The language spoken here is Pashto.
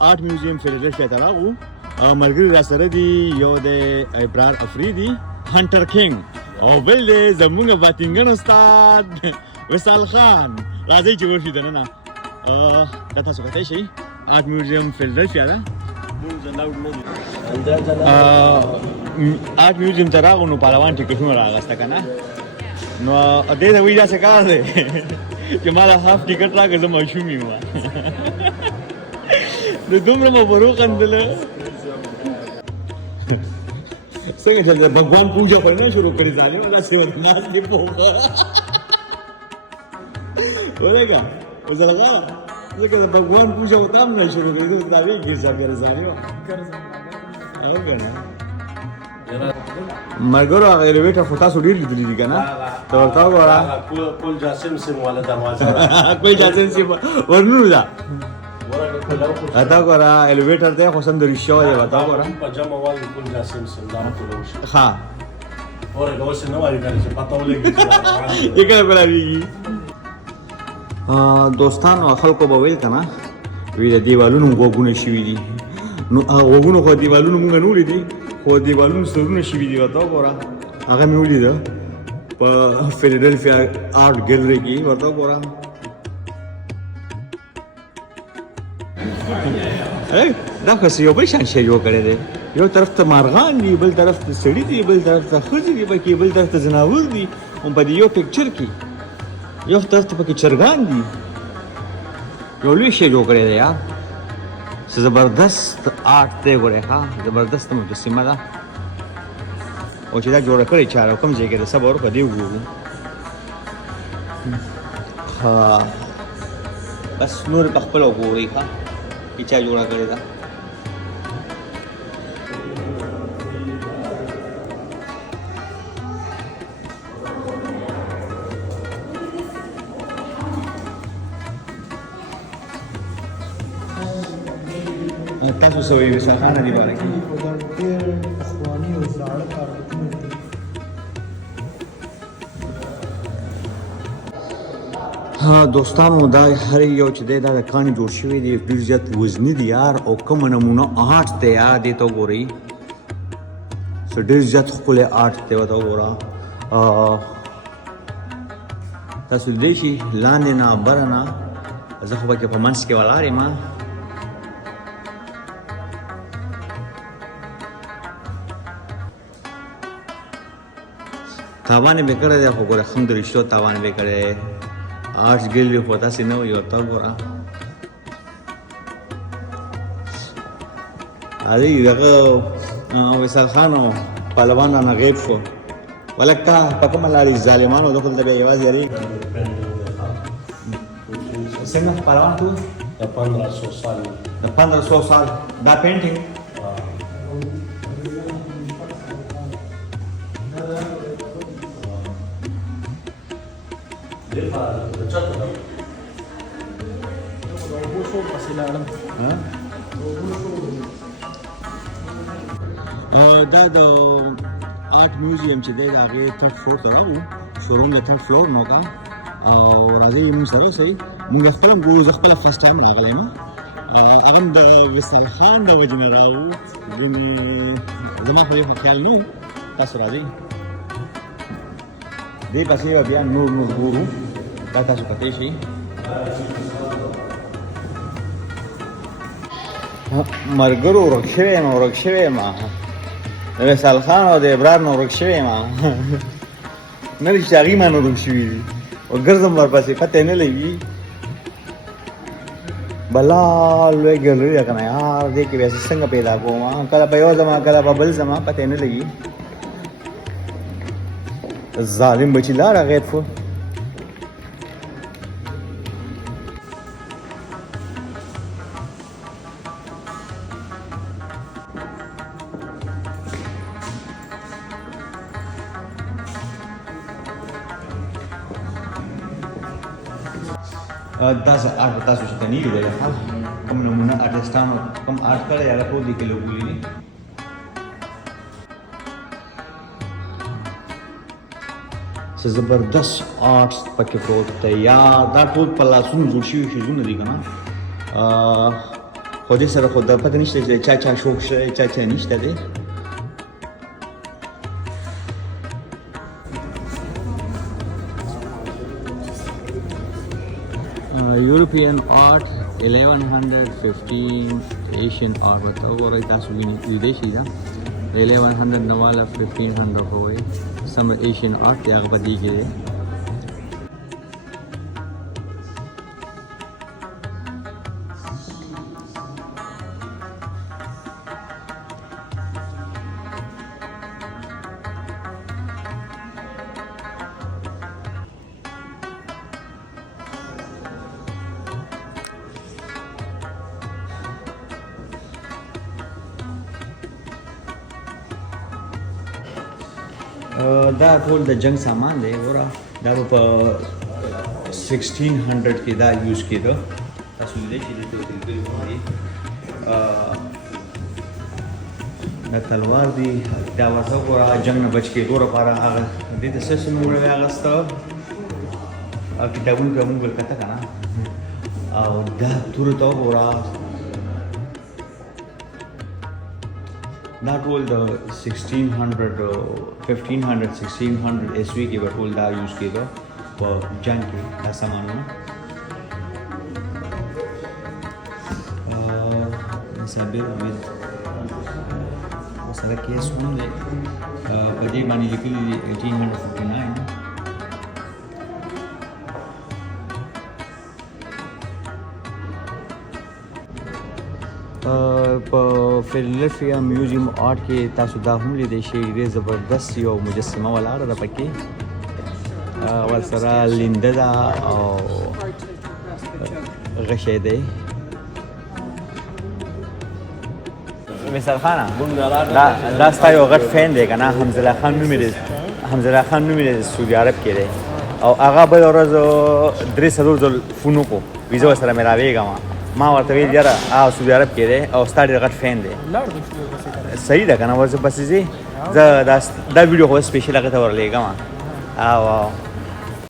آرټ میوزیم فیلډلفیا ته راغلو. ملګري راسره دي، یو د ابرار افریدي هنټر کینګ او بل دی زموږ باتینګن استاد وصال خان. راځئ چې ورشو دننه. دا تاسو کتلی شئ آرټ میوزیم فیلډلفیا ده. آرټ میوزیم ته راغلو نو پهلوان ټکټونه رااخیسته که نه، نو دې ته وایي داسې کار دی چې ما له هاف ټکټ راکړه، زه ماشوم یم. نو دومره مو ور وخندله. څنګه چې د بګوان پوجا خو نه شروع کړې ظالمه، داسې ناست دي پوخه ولګه وزلغه ځکه د بګوان پوجا ورته هم نه شروع کړې، دا وایي ګرځه ګرځه ظالمه او که نه. ملګرو هغه الیویټر خو تاسو ډېر لیدلي دي که نه؟ ته ورته وګوره کل جاسم سیم والا دروازه کل جاسم سیم ورنونو ده. ته وګوره الیویټر دی خو سندري شوی دی. ورته وګوره په جمع وایي کل جاسم سیم دا راټولوي. ښه ورګه اوس نه وایي کنه چې پته ولګي چې یې کله کولاویږي. دوستانو خلکو به ویل که نه وی د دیوالونو غوږونه شوي دي، نو غوږونو خو دیوالونو مونږ نه ولیدي، خو دیوالونو سرونه شوي دي. ورته وګوره هغه مې ولیده په فیلډلفیا آرټ ګیلري کې. ورته وګوره دا خو یو بل شان شی جوړ کړی دی. یو طرف ته مارغان دي، بل طرف ته سړي دي، بل طرف ته ښځې دي پکې، بل طرف ته ځناور دي. او په دې یو پکچر کې یو طرف ته پکې چرګان دي. یو لوی شی جوړ کړی دی یار. څه زبردست آرټ دی ګورې. ها زبردست مجسمه ده. او چې دا جوړه کړې چا کوم ځای کې ده صبر په دې وګورو. ها بس نور په خپله وګورئ ښه چې چا جوړه کړې ده. تاسو څه وایئ وصال خان دې باره کې؟ ډېر پخواني او زاړه کارتونه دي. ها دوستانو دا هر یو چې دی دا د کاڼي جوړ شوی دی، ډېر زیات وزني دي یار. او کومه نمونه آرټ دی یار دې ته وګورئ. ډېر زیات ښکلی آرټ دی. ورته وګوره تاسو لیدلی شئ لاندې نه بره نه. زه خو پکې په منځ کې ولاړ یم. تاوان یې به کړی دی خو ګوره هم د رشتو تاوان به یې کړی دی. آرټ ګیلري خو داسې نه وي. ورته وګوره هغه وصال خان او پهلوان رانه غیب شو. ولک تا په کومه لارې ظالمانو دخل ته بیا یوازې یاري څنګه پهلوان تو د 1500 سال د 1500 سال دا پینټینګ دا د آرټ میوزیم چې دی د هغې 3rd فلور ته راغلو. شوروم د 3rd فلور نو کا او راځئ موږ سره اوسئ. موږ خپله هم ګورو. زه خپله فرسټ ټایم راغلی یم. هغه هم د وصال خان د وجې نه راغلو. ځینې زما خو دې خو خیال نه و. تاسو راځئ دې پسې به بیا نور ګورو. دا تاسو کتلی شئ. ملګرو ورک شوی یم ورک شوی یم. د وصال خان او د ابرار نه ورک شوی یم. نه دي چې هغوی مانه ورک شوي دي. ګرځم ورپسې پته یې نه لګي. بلا لوی ګیلري ده که نه یار. دې کې بیا څنګه پیدا کوم؟ کله په یو ځمه کله په بل ځمه پته یې نه لګي. ظالم بچي لاړه غیب شو. دا آرټ تاسو چې ته نه لیدلی ښه کوم نمونه آرټسټانو کوم آرټ کړی هغه ټول دې کې لوګولي دي. څه زبردست آرټس پکې پروت دی. یا دا ټول په لاسونو جوړ شوي څیزونه دي که نه. خو خو دې سره خو د پته نشته چې چا چا شوق شته چا چا نشته دی European art 1115 Asian art ورته وګورئ تاسو وینئ شئ دا 1100 نه والا 1500 خو وایي سم ایشین آرټ دی هغه په دې کې دی دا ټول د جنگ سامان دی ګوره دا په 1600 کې دا یوز کېده تاسو لیدئ چې دلته لیکلي دا تلوار دی دا ورته ګوره جنګ نه بچ کېدو لپاره هغه دې ته څه نوم اخیسته او کتابونه به موږ ورکته که نه او دا تورو ته وګوره دا ټول د 1600 عیسوي کې به ټول دا یوز کېده په جنګ کې دا سامانونه مصابر امید سره کیس هم دی په دې باندې لیکلي دي 1859 په فیلادلفیا میوزیم آرټ کې تاسو دا هم لیدئ شئ ډېر زبردست یو مجسمه ولاړه ده پکې ورسره لینده ده او غشی دی مثال خانه دا ستا یو غټ فین دی که نه حمزله خان نوم یې د سعودي عرب کې دی او هغه بله ورځ 300 فون وکړو ویزه ورسره ملاوېږم ما ورته ویل یاره سعودي عرب کې دی او ستا ډېر غټ فین دی صحیح ده که نه ورځ پسې ځې زه دا ویډیو خو سپیشل هغې ته ورلیږم او